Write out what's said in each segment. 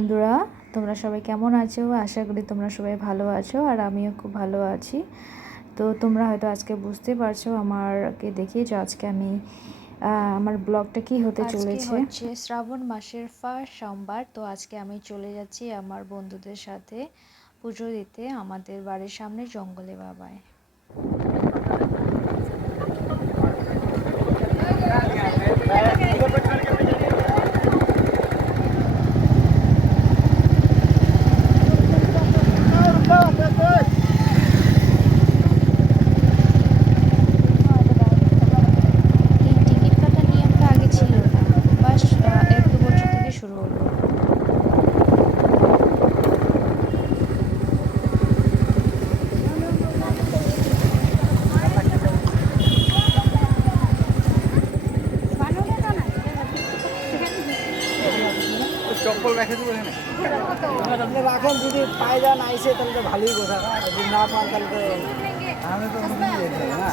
বন্ধুরা, তোমরা সবাই কেমন আছো? আশা করি তোমরা সবাই ভালো আছো আর আমিও খুব ভালো আছি। তো তোমরা হয়তো আজকে বুঝতে পারছো আমারকে দেখেই যে আজকে আমি আমার ব্লগটা কি হতে চলেছে। হচ্ছে শ্রাবণ মাসের ফার্স্ট সোমবার। তো আজকে আমি চলে যাচ্ছি আমার বন্ধুদের সাথে পুজো দিতে আমাদের বাড়ির সামনে জঙ্গলে বাবায়। চপ্পল রেখে দেবো এখানে রাখেন, যদি পায়ে যান আইসে তাহলে তো ভালোই কথা, যদি না পান তাহলে তো আমি তো না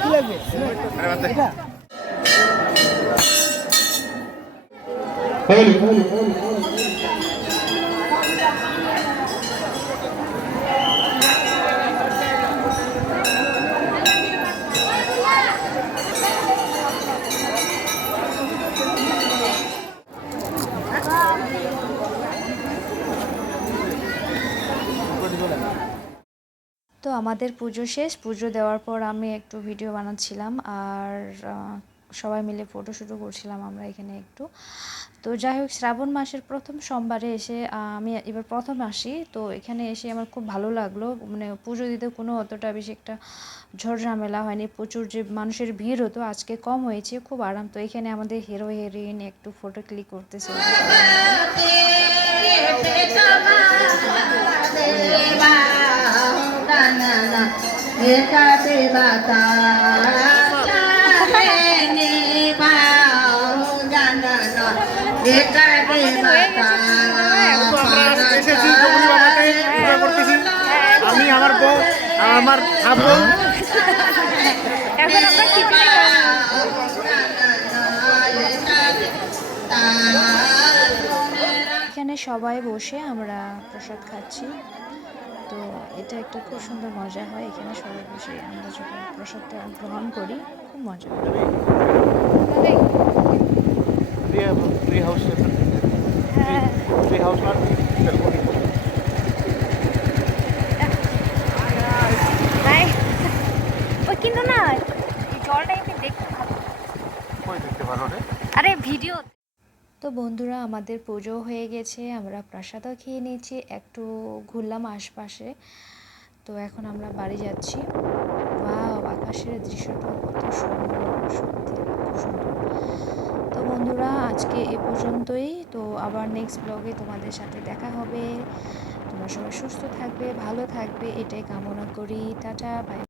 কি লাগবে এটা তো আমাদের পুজো শেষ। পুজো দেওয়ার পর আমি একটু ভিডিও বানাচ্ছিলাম আর সবাই মিলে ফটোশ্যুটও করছিলাম আমরা এখানে একটু। তো যাই হোক, শ্রাবণ মাসের প্রথম সোমবারে এসে আমি এবার প্রথম আসি। তো এখানে এসে আমার খুব ভালো লাগলো, মানে পুজো দিতে কোনো অতটা বেশি একটা ঝড়ঝামেলা হয়নি। প্রচুর যে মানুষের ভিড় হতো আজকে কম হয়েছে, খুব আরাম। তো এখানে আমাদের হিরো হিরোইন একটু ফটো ক্লিক করতেছে। আমি আমার বউ আমার বউ এখানে সবাই বসে আমরা প্রসাদ খাচ্ছি। তো এটা একটা খুব সুন্দর মজা হয় এখানে সবাই বসে আমরা যখন প্রসাদটা গ্রহণ করি, খুব মজা হয়। কিন্তু না, জলটা এমনি দেখতে ভালো, আরে ভিডিও। তো বন্ধুরা, আমাদের পুজো হয়ে গেছে, আমরা প্রসাদও খেয়ে নিয়েছি, একটু ঘুরলাম আশপাশে। তো এখন আমরা বাড়ি যাচ্ছি। ওয়াও, আকাশের দৃশ্যটা কত সুন্দর, সত্যি খুব সুন্দর। তো বন্ধুরা, আজকে এ পর্যন্তই। তো আবার নেক্সট ব্লগে তোমাদের সাথে দেখা হবে। তোমরা সবাই সুস্থ থাকবে, ভালো থাকবে, এটাই কামনা করি। Tata, by.